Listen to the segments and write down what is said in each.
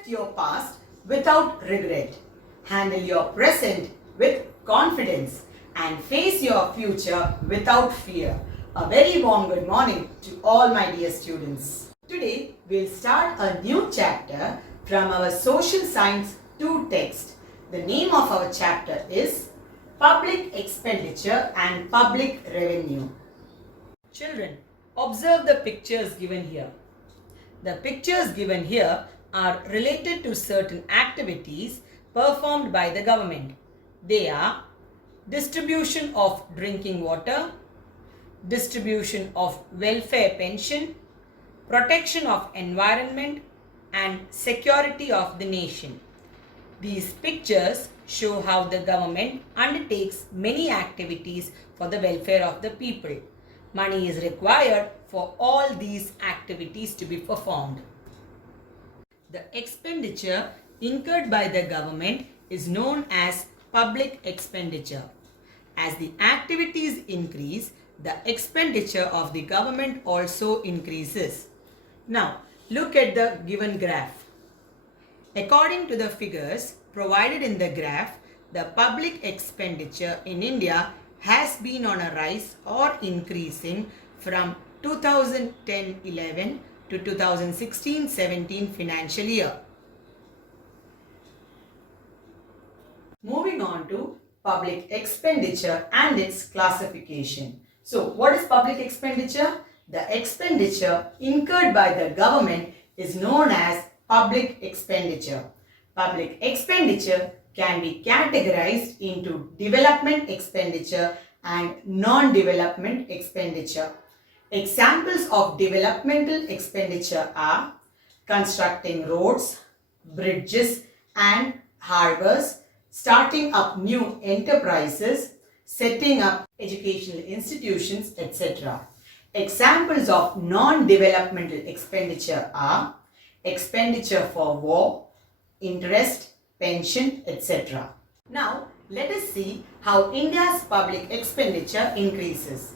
Accept your past without regret. Handle your present with confidence and face your future without fear. A very warm good morning to all my dear students. Today we'll start a new chapter from our Social Science 2 text. The name of our chapter is Public Expenditure and Public Revenue. Children, observe the pictures given here. The pictures given here are related to certain activities performed by the government. They are distribution of drinking water, distribution of welfare pension, protection of environment, and security of the nation. These pictures show how the government undertakes many activities for the welfare of the people. Money is required for all these activities to be performed. The expenditure incurred by the government is known as public expenditure. As the activities increase, the expenditure of the government also increases. Now, look at the given graph. According to the figures provided in the graph, the public expenditure in India has been on a rise or increasing from 2010-11 to 2016-17 financial year. Moving on to public expenditure and its classification. So, what is public expenditure? The expenditure incurred by the government is known as public expenditure. Public expenditure can be categorized into development expenditure and non-development expenditure. Examples of developmental expenditure are constructing roads, bridges and harbors, starting up new enterprises, setting up educational institutions, etc. Examples of non-developmental expenditure are expenditure for war, interest, pension, etc. Now, let us see how India's public expenditure increases.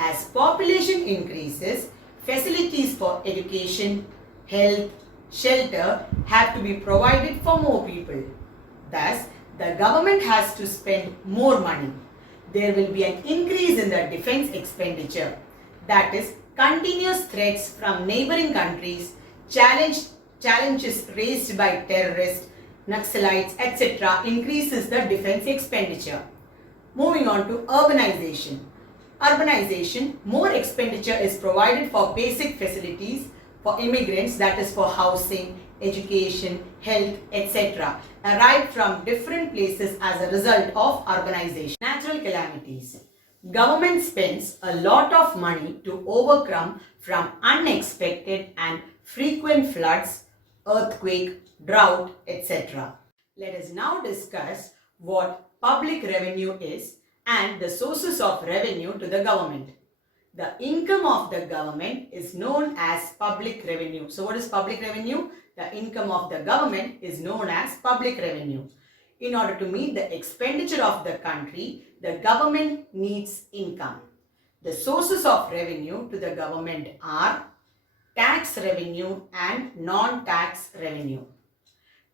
As population increases, facilities for education, health, shelter have to be provided for more people. Thus, the government has to spend more money. There will be an increase in the defense expenditure. That is, continuous threats from neighboring countries, challenges raised by terrorists, Naxalites, etc. increases the defense expenditure. Moving on to urbanization. Urbanization, more expenditure is provided for basic facilities for immigrants, that is for housing, education, health, etc. arrived from different places as a result of urbanization. Natural calamities. Government spends a lot of money to overcome from unexpected and frequent floods, earthquake, drought, etc. Let us now discuss what public revenue is and the sources of revenue to the government. The income of the government is known as public revenue. So what is public revenue? The income of the government is known as public revenue. In order to meet the expenditure of the country, the government needs income. The sources of revenue to the government are tax revenue and non-tax revenue.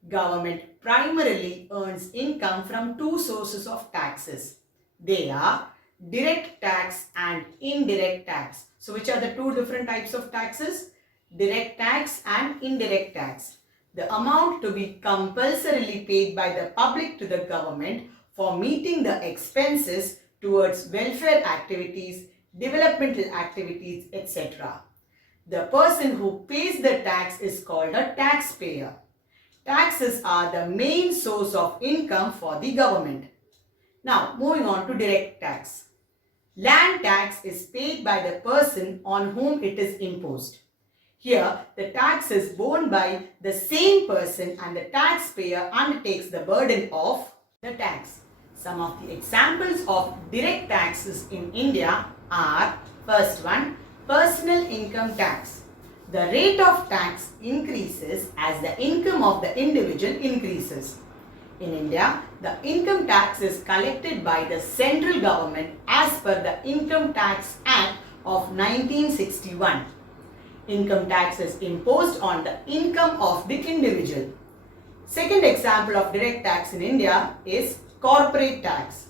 Government primarily earns income from two sources of taxes. They are direct tax and indirect tax. So which are the two different types of taxes? Direct tax and indirect tax. The amount to be compulsorily paid by the public to the government for meeting the expenses towards welfare activities, developmental activities, etc. The person who pays the tax is called a taxpayer. Taxes are the main source of income for the government. Now, moving on to direct tax. Land tax is paid by the person on whom it is imposed. Here, the tax is borne by the same person and the taxpayer undertakes the burden of the tax. Some of the examples of direct taxes in India are, first one, personal income tax. The rate of tax increases as the income of the individual increases. In India, the income tax is collected by the central government as per the Income Tax Act of 1961. Income tax is imposed on the income of the individual. Second example of direct tax in India is corporate tax.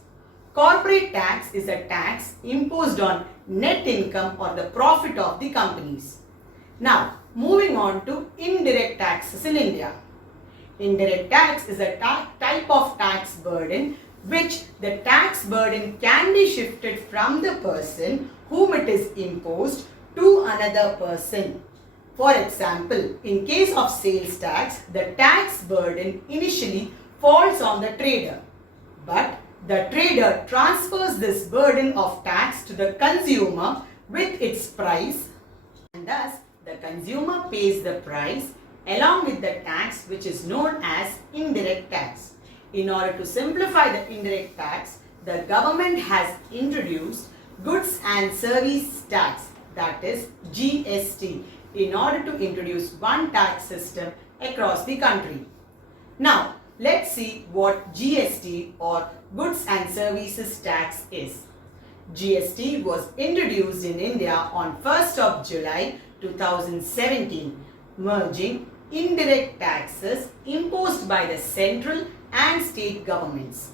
Corporate tax is a tax imposed on net income or the profit of the companies. Now, moving on to indirect taxes in India. Indirect tax is a type of tax burden which the tax burden can be shifted from the person whom it is imposed to another person. For example, in case of sales tax, the tax burden initially falls on the trader, but the trader transfers this burden of tax to the consumer with its price, and thus the consumer pays the price along with the tax, which is known as indirect tax. In order to simplify the indirect tax, the government has introduced goods and service tax, that is GST, in order to introduce one tax system across the country. Now, let's see what GST or goods and services tax is. GST was introduced in India on 1st of July 2017, merging indirect taxes imposed by the central and state governments.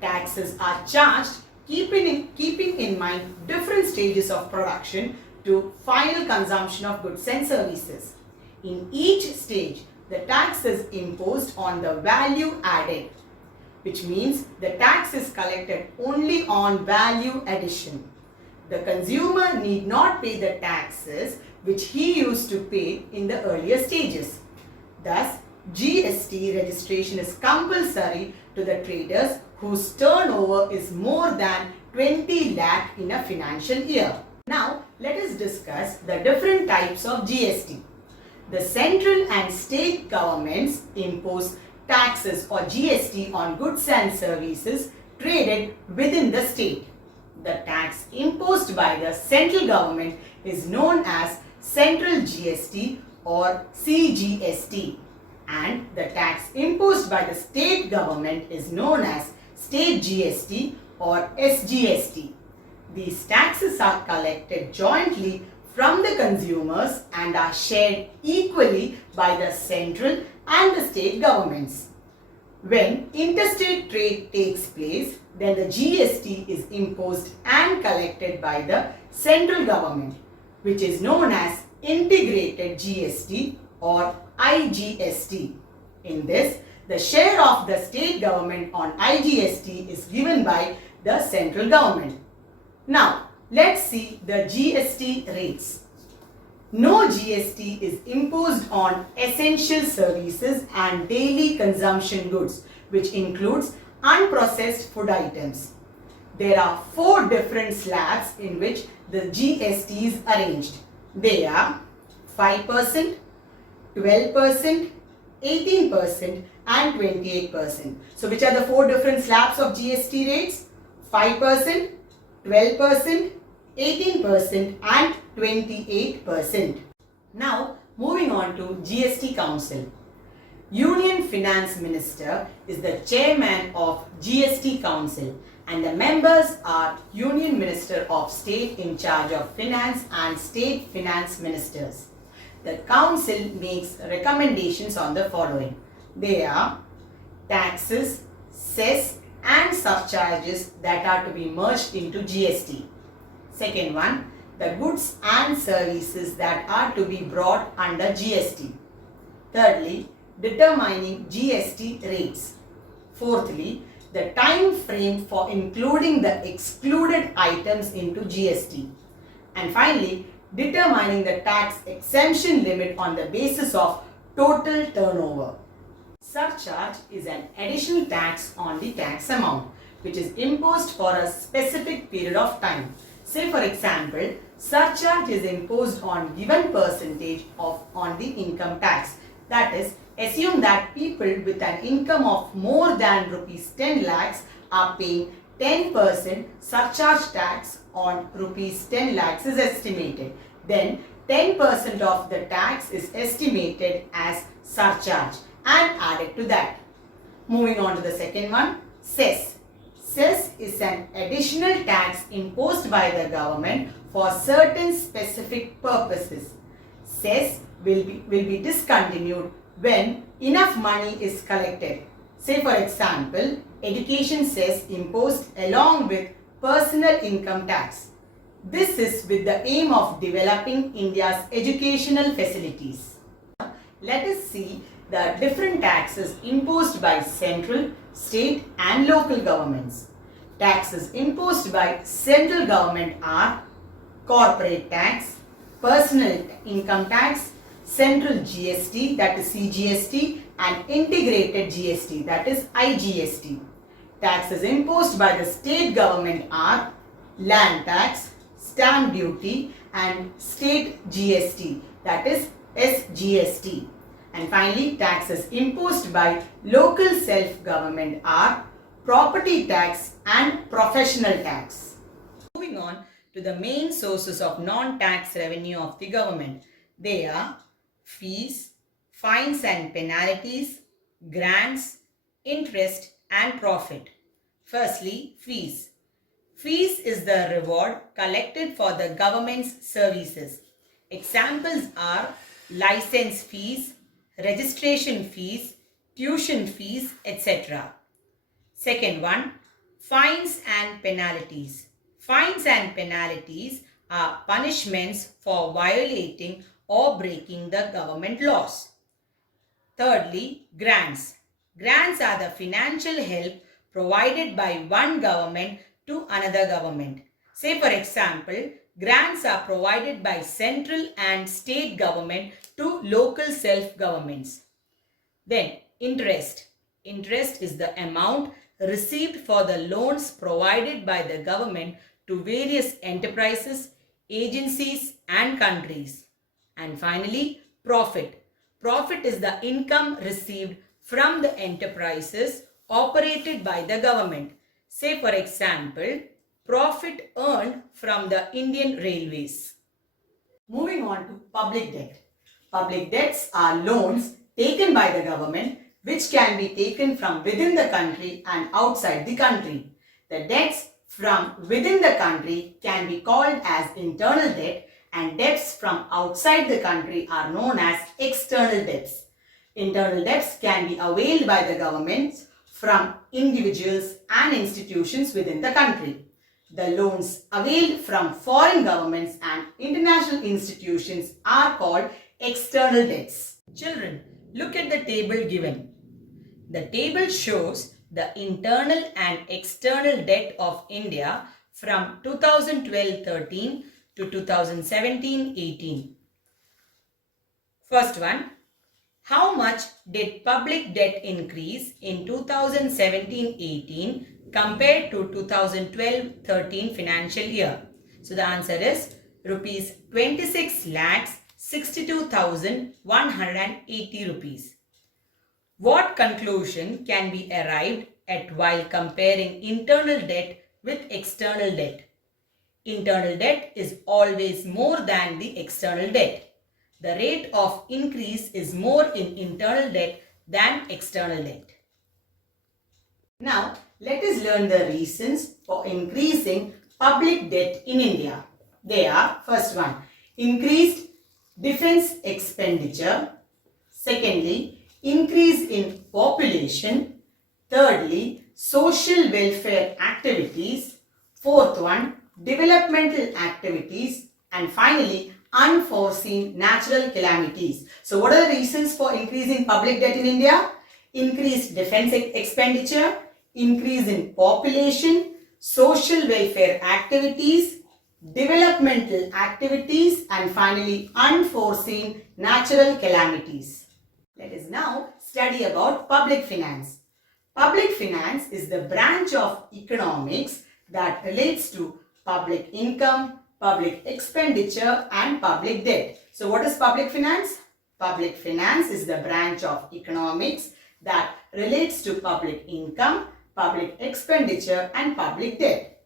Taxes are charged keeping in mind different stages of production to final consumption of goods and services. In each stage, the tax is imposed on the value added, which means the tax is collected only on value addition. The consumer need not pay the taxes which he used to pay in the earlier stages. Thus, GST registration is compulsory to the traders whose turnover is more than 20 lakh in a financial year. Now, let us discuss the different types of GST. The central and state governments impose taxes or GST on goods and services traded within the state. The tax imposed by the central government is known as Central GST or CGST, and the tax imposed by the state government is known as State GST or SGST. These taxes are collected jointly from the consumers and are shared equally by the central and the state governments. When interstate trade takes place, then the GST is imposed and collected by the central government, which is known as Integrated GST or IGST. In this, the share of the state government on IGST is given by the central government. Now, let's see the GST rates. No GST is imposed on essential services and daily consumption goods, which includes unprocessed food items. There are 4 different slabs in which the GST is arranged. They are 5%, 12%, 18% and 28%. So, which are the 4 different slabs of GST rates? 5%, 12%, 18% and 28%. Now, moving on to GST Council. Union Finance Minister is the chairman of GST Council, and the members are Union Minister of State in charge of Finance and State Finance Ministers. The Council makes recommendations on the following. They are taxes, cess and surcharges that are to be merged into GST. Second one, the goods and services that are to be brought under GST. Thirdly, determining GST rates. Fourthly, the time frame for including the excluded items into GST. And finally, determining the tax exemption limit on the basis of total turnover. Surcharge is an additional tax on the tax amount which is imposed for a specific period of time. Say for example, surcharge is imposed on given percentage on the income tax. That is, assume that people with an income of more than rupees 10 lakhs are paying 10% surcharge tax on rupees 10 lakhs is estimated. Then 10% of the tax is estimated as surcharge and added to that. Moving on to the second one, cess. Cess is an additional tax imposed by the government for certain specific purposes. cess will be discontinued when enough money is collected. Say for example, education cess imposed along with personal income tax. This is with the aim of developing India's educational facilities. Let us see the different taxes imposed by central, state and local governments. Taxes imposed by central government are corporate tax, personal income tax, central GST, that is CGST, and integrated GST, that is IGST. Taxes imposed by the state government are land tax, stamp duty and state GST, that is SGST. And finally, taxes imposed by local self-government are property tax and professional tax. Moving on to the main sources of non-tax revenue of the government. They are fees, fines and penalties, grants, interest and profit. Firstly, fees. Fees is the reward collected for the government's services. Examples are license fees, registration fees, tuition fees, etc. Second one, fines and penalties. Fines and penalties are punishments for violating or breaking the government laws. Thirdly, grants. Grants are the financial help provided by one government to another government. Say for example, grants are provided by central and state government to local self-governments. Then, interest. Interest is the amount received for the loans provided by the government to various enterprises, agencies and countries. And finally, profit. Profit is the income received from the enterprises operated by the government. Say for example, profit earned from the Indian Railways. Moving on to public debt. Public debts are loans taken by the government which can be taken from within the country and outside the country. The debts from within the country can be called as internal debt and debts from outside the country are known as external debts. Internal debts can be availed by the governments from individuals and institutions within the country. The loans availed from foreign governments and international institutions are called external debts. Children, look at the table given. The table shows the internal and external debt of India from 2012-13 to 2017-18. First one, how much did public debt increase in 2017-18 compared to 2012-13 financial year? So the answer is rupees 26,62,180 rupees. What conclusion can be arrived at while comparing internal debt with external debt? Internal debt is always more than the external debt. The rate of increase is more in internal debt than external debt. Now, let us learn the reasons for increasing public debt in India. They are, first one, increased defense expenditure. Secondly, increase in population. Thirdly, social welfare activities. Fourth one, developmental activities. And finally, unforeseen natural calamities. So what are the reasons for increasing public debt in India? Increased defense expenditure, increase in population, social welfare activities, developmental activities, and finally unforeseen natural calamities. Let us now study about public finance. Public finance is the branch of economics that relates to public income, public expenditure and public debt. So what is public finance? Public finance is the branch of economics that relates to public income, public expenditure and public debt.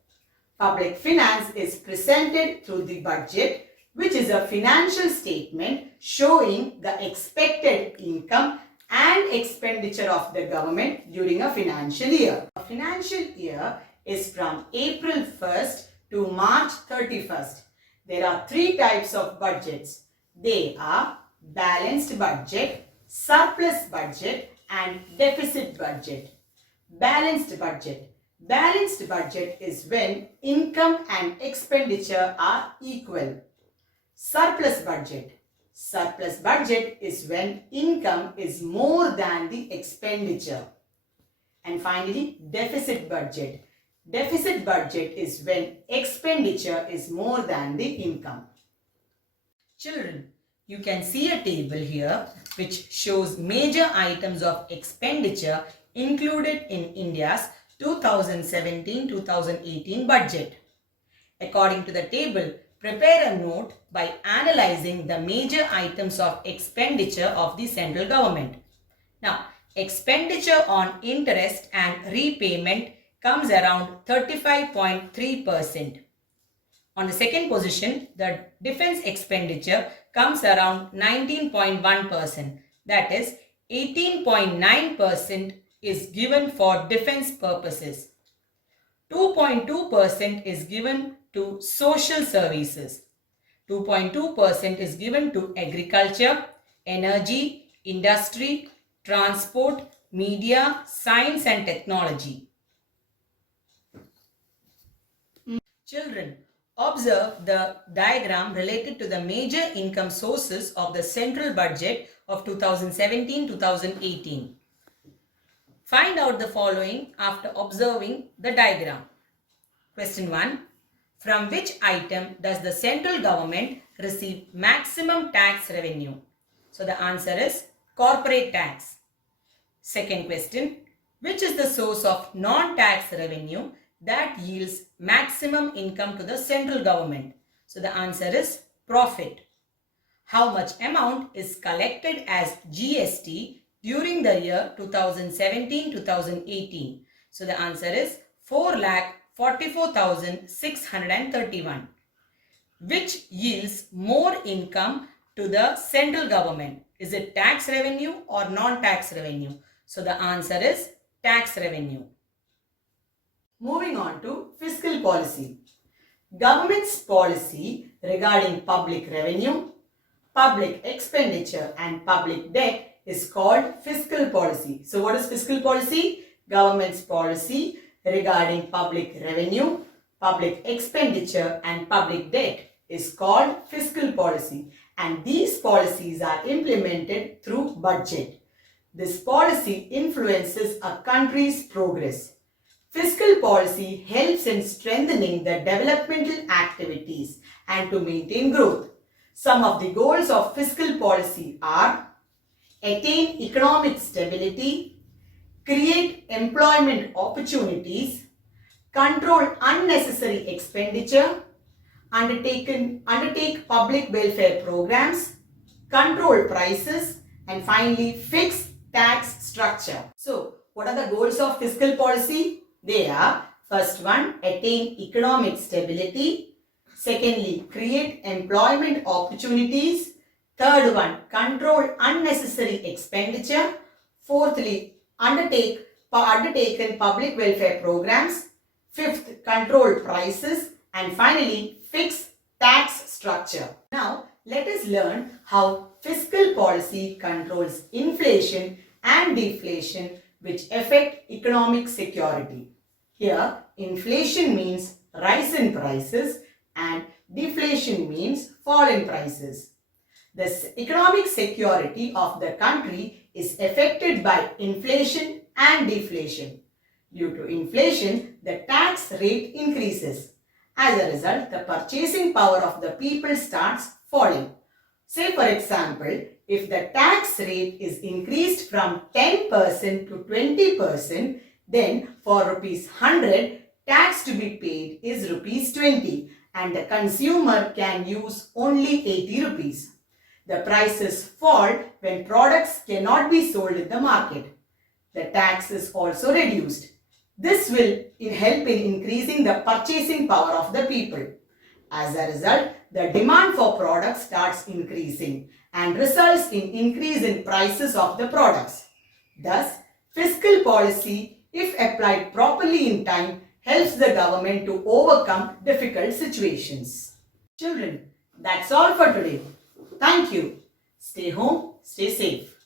Public finance is presented through the budget, which is a financial statement showing the expected income and expenditure of the government during a financial year. A financial year is from April 1st to March 31st. There are three types of budgets. They are balanced budget, surplus budget and deficit budget. Balanced budget. Balanced budget is when income and expenditure are equal. Surplus budget. Surplus budget is when income is more than the expenditure. And finally, deficit budget. Deficit budget is when expenditure is more than the income. Children, you can see a table here which shows major items of expenditure included in India's 2017-2018 budget. According to the table, prepare a note by analyzing the major items of expenditure of the central government. Now, expenditure on interest and repayment comes around 35.3%. On the second position, the defense expenditure comes around 19.1%. That is, 18.9% is given for defense purposes. 2.2% is given to social services. 2.2% is given to agriculture, energy, industry, transport, media, science and technology. Children, observe the diagram related to the major income sources of the central budget of 2017-2018. Find out the following after observing the diagram. Question 1. From which item does the central government receive maximum tax revenue? So the answer is corporate tax. Second question. Which is the source of non-tax revenue that yields maximum income to the central government? So the answer is profit. How much amount is collected as GST during the year 2017-2018? So the answer is 4,44,631. Which yields more income to the central government? Is it tax revenue or non-tax revenue? So the answer is tax revenue. Moving on to fiscal policy. Government's policy regarding public revenue, public expenditure and public debt is called fiscal policy. So what is fiscal policy? Government's policy regarding public revenue, public expenditure and public debt is called fiscal policy, and these policies are implemented through budget. This policy influences a country's progress. Fiscal policy helps in strengthening the developmental activities and to maintain growth. Some of the goals of fiscal policy are: attain economic stability, create employment opportunities, control unnecessary expenditure, undertake public welfare programs, control prices, and finally fix tax structure. So, what are the goals of fiscal policy? They are: first one, attain economic stability; secondly, create employment opportunities; third one, control unnecessary expenditure; fourthly, undertaken public welfare programs; fifth, control prices; and finally, fix tax structure. Now, let us learn how fiscal policy controls inflation and deflation, which affect economic security. Here, inflation means rise in prices and deflation means fall in prices. The economic security of the country is affected by inflation and deflation. Due to inflation, the tax rate increases. As a result, the purchasing power of the people starts falling. Say for example, if the tax rate is increased from 10% to 20%, then for ₹100, tax to be paid is ₹20 and the consumer can use only 80 rupees. The prices fall when products cannot be sold in the market. The tax is also reduced. This will help in increasing the purchasing power of the people. As a result, the demand for products starts increasing and results in increase in prices of the products. Thus, fiscal policy, if applied properly in time, helps the government to overcome difficult situations. Children, that's all for today. Thank you. Stay home, stay safe.